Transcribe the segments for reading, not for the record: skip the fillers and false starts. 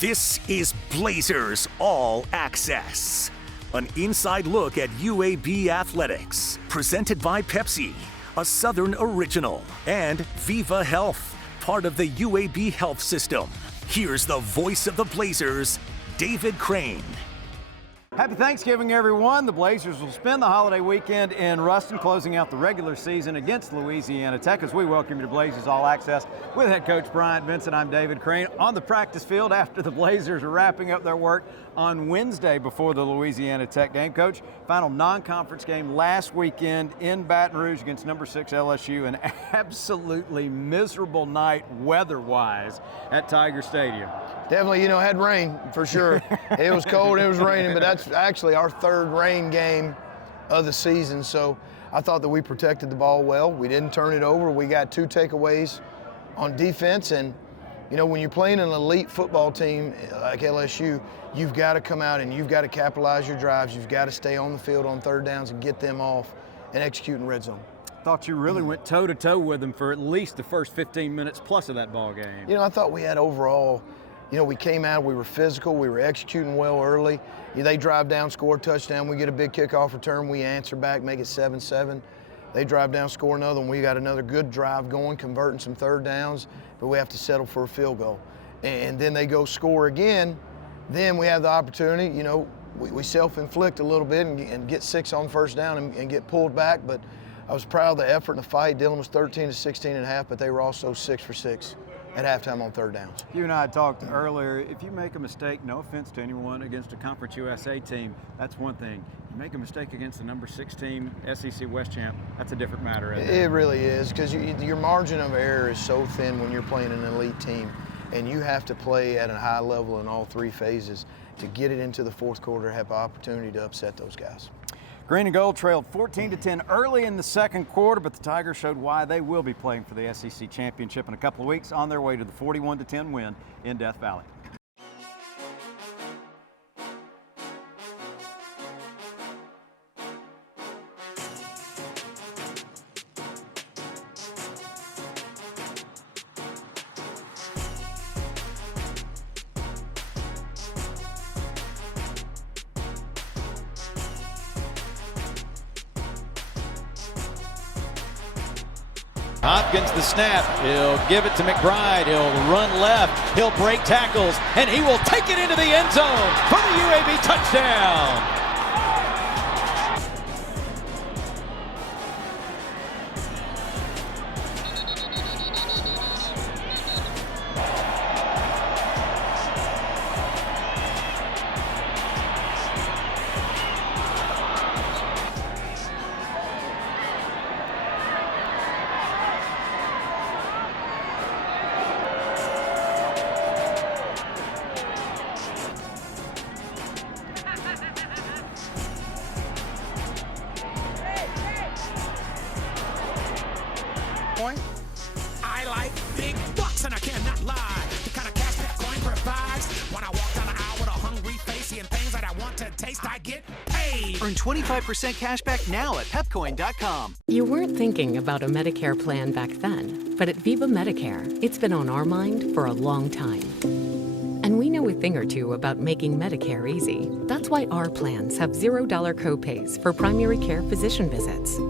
This is Blazers All Access, an inside look at UAB athletics, presented by Pepsi, a Southern original, and Viva Health, part of the UAB health system. Here's the voice of the Blazers, David Crane. Happy Thanksgiving, everyone. The Blazers will spend the holiday weekend in Ruston, closing out the regular season against Louisiana Tech. As we welcome you to Blazers All Access with head coach Bryant Vincent. I'm David Crane on the practice field after the Blazers are wrapping up their work on Wednesday before the Louisiana Tech game. Coach, final non-conference game last weekend in Baton Rouge against number 6 LSU. An absolutely miserable night weather-wise at Tiger Stadium. Definitely, had rain for sure. It was cold, it was raining, but that's actually our third rain game of the season. So I thought that we protected the ball well. We didn't turn it over. We got 2 takeaways on defense. And, when you're playing an elite football team like LSU, you've got to come out and you've got to capitalize your drives. You've got to stay on the field on third downs and get them off and execute in red zone. Thought you really went toe-to-toe with them for at least the first 15 minutes plus of that ball game. I thought we had overall, we came out, we were physical, we were executing well early. They drive down, score a touchdown, we get a big kickoff return, we answer back, make it 7-7. They drive down, score another one. We got another good drive going, converting some third downs, but we have to settle for a field goal. And then they go score again. Then we have the opportunity, we self-inflict a little bit and get 6 on first down and get pulled back. But I was proud of the effort and the fight. Dillon was 13 to 16 and a half, but they were also 6 for 6 at halftime on third downs. You and I talked earlier, if you make a mistake, no offense to anyone, against a Conference USA team, that's one thing. You make a mistake against the number 6 team, SEC West champ, that's a different matter. It really is, because your margin of error is so thin when you're playing an elite team, and you have to play at a high level in all 3 phases to get it into the fourth quarter, have the opportunity to upset those guys. Green and Gold trailed 14-10 early in the second quarter, but the Tigers showed why they will be playing for the SEC championship in a couple of weeks on their way to the 41-10 win in Death Valley. Hopkins the snap, he'll give it to McBride, he'll run left, he'll break tackles, and he will take it into the end zone for the UAB touchdown. I like big bucks and I cannot lie. The kind of cash that coin provides. When I walk down the aisle with a hungry face, seeing things that I want to taste, I get paid. Earn 25% cash back now at pepcoin.com. You weren't thinking about a Medicare plan back then, but at Viva Medicare, it's been on our mind for a long time. And we know a thing or two about making Medicare easy. That's why our plans have $0 copays for primary care physician visits.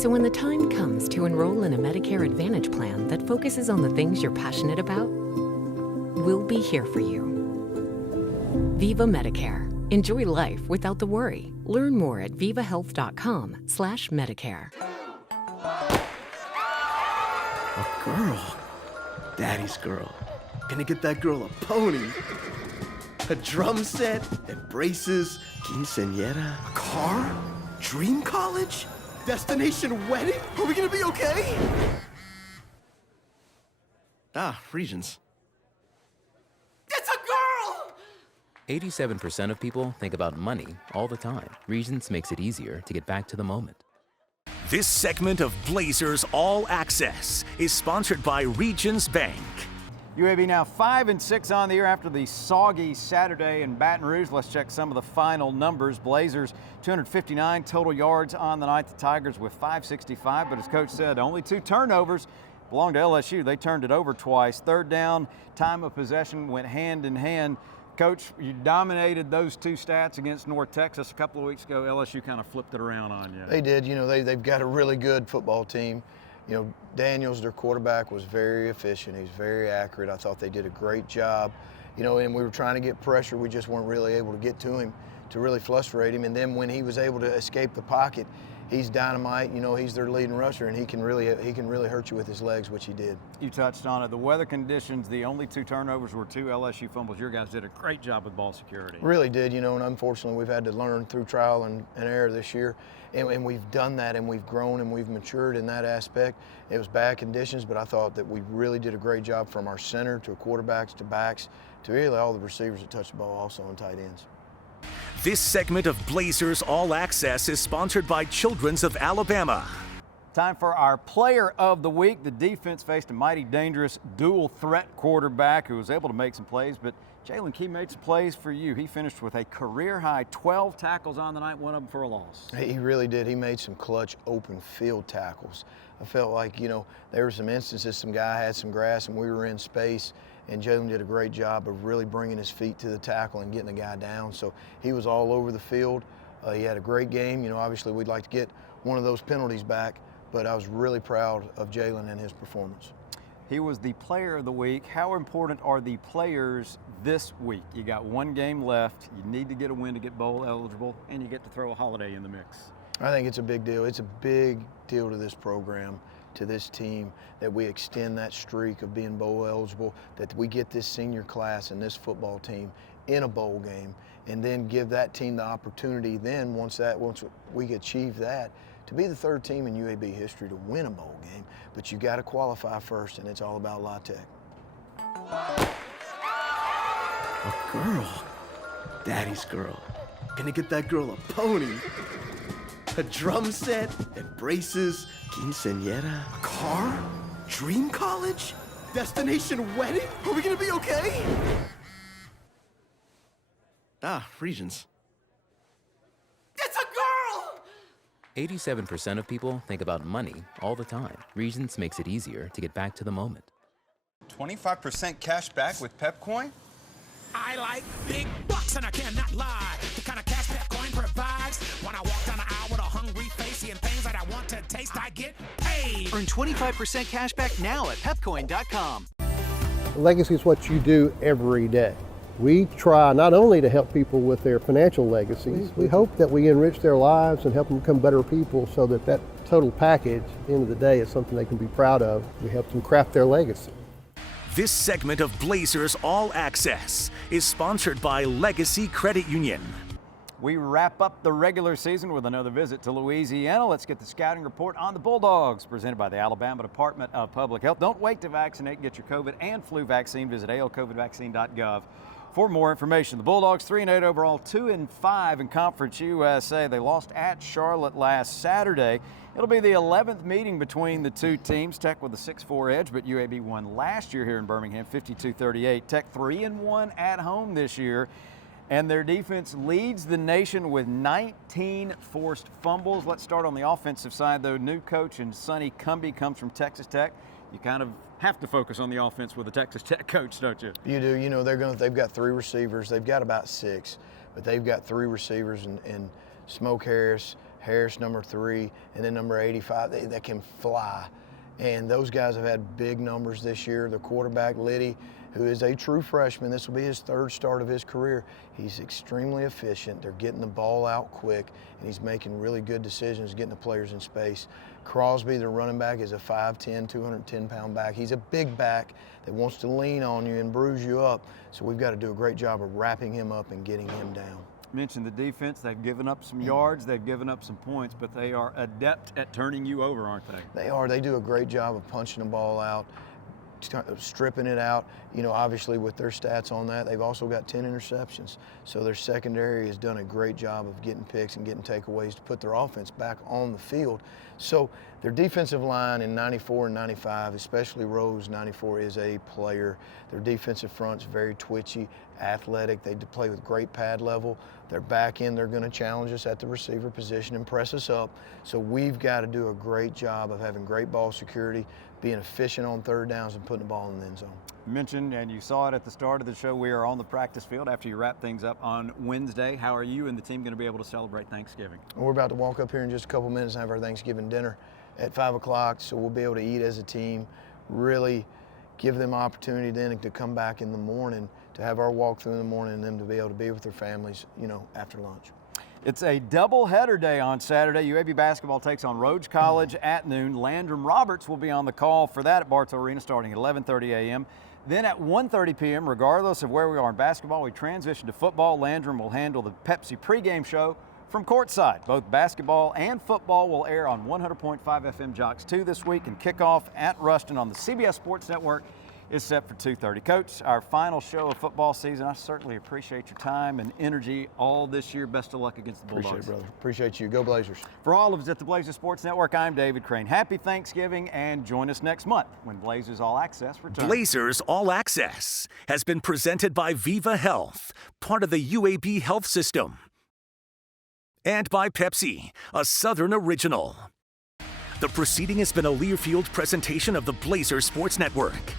So when the time comes to enroll in a Medicare Advantage plan that focuses on the things you're passionate about, we'll be here for you. Viva Medicare. Enjoy life without the worry. Learn more at vivahealth.com/Medicare. A girl. Daddy's girl. Gonna get that girl a pony. A drum set and braces. Quinceañera. A car? Dream college? Destination wedding? Are we gonna be okay? Regions. It's a girl! 87% of people think about money all the time. Regions makes it easier to get back to the moment. This segment of Blazers All Access is sponsored by Regions Bank. UAB now 5-6 on the year after the soggy Saturday in Baton Rouge. Let's check some of the final numbers. Blazers 259 total yards on the night. The Tigers with 565, but as Coach said, only 2 turnovers. belonged to LSU. They turned it over twice. Third down, time of possession went hand in hand. Coach, you dominated those two stats against North Texas a couple of weeks ago. LSU kind of flipped it around on you. They did. You know, they've got a really good football team. You know, Daniels, their quarterback, was very efficient. He's very accurate. I thought they did a great job. You know, and we were trying to get pressure. We just weren't really able to get to him to really frustrate him. And then when he was able to escape the pocket, he's dynamite. You know, he's their leading rusher, and he can really hurt you with his legs, which he did. You touched on it. The weather conditions, the only two turnovers were two LSU fumbles. Your guys did a great job with ball security. Really did, you know, and unfortunately we've had to learn through trial and error this year. And we've done that, and we've grown and we've matured in that aspect. It was bad conditions, but I thought that we really did a great job from our center to quarterbacks to backs to really all the receivers that touch the ball, also on tight ends. This segment of Blazers All Access is sponsored by Children's of Alabama. Time for our player of the week. The defense faced a mighty dangerous dual threat quarterback who was able to make some plays, but Jalen Key made some plays for you. He finished with a career high 12 tackles on the night, one of them for a loss. He really did. He made some clutch open field tackles. I felt like, you know, there were some instances some guy had some grass and we were in space, and Jalen did a great job of really bringing his feet to the tackle and getting the guy down. So he was all over the field. He had a great game. You know, obviously we'd like to get one of those penalties back, but I was really proud of Jalen and his performance. He was the player of the week. How important are the players this week? You got one game left. You need to get a win to get bowl eligible, and you get to throw a holiday in the mix. I think it's a big deal. It's a big deal to this program, to this team, that we extend that streak of being bowl eligible, that we get this senior class and this football team in a bowl game, and then give that team the opportunity then, once we achieve that, to be the third team in UAB history to win a bowl game. But you got to qualify first, and it's all about La Tech. A girl. Daddy's girl. Gonna get that girl a pony. A drum set and braces. Quinceañera. A car? Dream college? Destination wedding? Are we gonna be okay? Ah, Regents. It's a girl! 87% of people think about money all the time. Reasons makes it easier to get back to the moment. 25% cash back with Pepcoin? I like big bucks and I cannot lie. The kind of cash Pepcoin provides. When I walk down the aisle with a hungry face, seeing things that I want to taste, I get paid. Earn 25% cash back now at pepcoin.com. Legacy is what you do every day. We try not only to help people with their financial legacies, we hope that we enrich their lives and help them become better people, so that that total package, at the end of the day, is something they can be proud of. We help them craft their legacy. This segment of Blazers All Access is sponsored by Legacy Credit Union. We wrap up the regular season with another visit to Louisiana. Let's get the scouting report on the Bulldogs, presented by the Alabama Department of Public Health. Don't wait to vaccinate. Get your COVID and flu vaccine. Visit alcovidvaccine.gov for more information. The Bulldogs 3-8 overall, 2-5 in Conference USA. They lost at Charlotte last Saturday. It'll be the 11th meeting between the two teams. Tech with a 6-4 edge, but UAB won last year here in Birmingham, 52-38. Tech 3-1 at home this year, and their defense leads the nation with 19 forced fumbles. Let's start on the offensive side, though. New coach and Sonny Cumbie comes from Texas Tech. You kind of have to focus on the offense with a Texas Tech coach, don't you? You do. You know, they've got three receivers. They've got about six, but they've got three receivers, and Smoke Harris, number 3, and then number 85, that can fly. And those guys have had big numbers this year. The quarterback, Liddy, who is a true freshman, this will be his third start of his career. He's extremely efficient. They're getting the ball out quick, and he's making really good decisions, getting the players in space. Crosby, the running back, is a 5'10", 210-pound back. He's a big back that wants to lean on you and bruise you up. So we've got to do a great job of wrapping him up and getting him down. Mentioned the defense. They've given up some yards, they've given up some points, but they are adept at turning you over, aren't they? They are. They do a great job of punching the ball out, stripping it out. You know, obviously with their stats on that, they've also got 10 interceptions. So their secondary has done a great job of getting picks and getting takeaways to put their offense back on the field. So their defensive line in 94 and 95, especially Rose, 94, is a player. Their defensive front's very twitchy, athletic. They play with great pad level. Their back end, they're going to challenge us at the receiver position and press us up. So we've got to do a great job of having great ball security, being efficient on third downs and putting the ball in the end zone. Mentioned, and you saw it at the start of the show, we are on the practice field after you wrap things up on Wednesday. How are you and the team going to be able to celebrate Thanksgiving? We're about to walk up here in just a couple minutes and have our Thanksgiving dinner at 5 o'clock, so we'll be able to eat as a team, really give them opportunity then to come back in the morning, to have our walkthrough in the morning, and them to be able to be with their families, after lunch. It's a double-header day on Saturday. UAB basketball takes on Rhodes College at noon. Landrum Roberts will be on the call for that at Bartow Arena starting at 11:30 a.m. Then at 1:30 p.m., regardless of where we are in basketball, we transition to football. Landrum will handle the Pepsi pregame show from courtside. Both basketball and football will air on 100.5 FM Jocks 2 this week, and kickoff at Ruston on the CBS Sports Network is set for 2:30. Coach, our final show of football season. I certainly appreciate your time and energy all this year. Best of luck against the Bulldogs. Appreciate it, brother. Appreciate you. Go Blazers. For all of us at the Blazers Sports Network, I'm David Crane. Happy Thanksgiving, and join us next month when Blazers All Access returns. Blazers All Access has been presented by Viva Health, part of the UAB Health System. And by Pepsi, a Southern original. The proceeding has been a Learfield presentation of the Blazers Sports Network.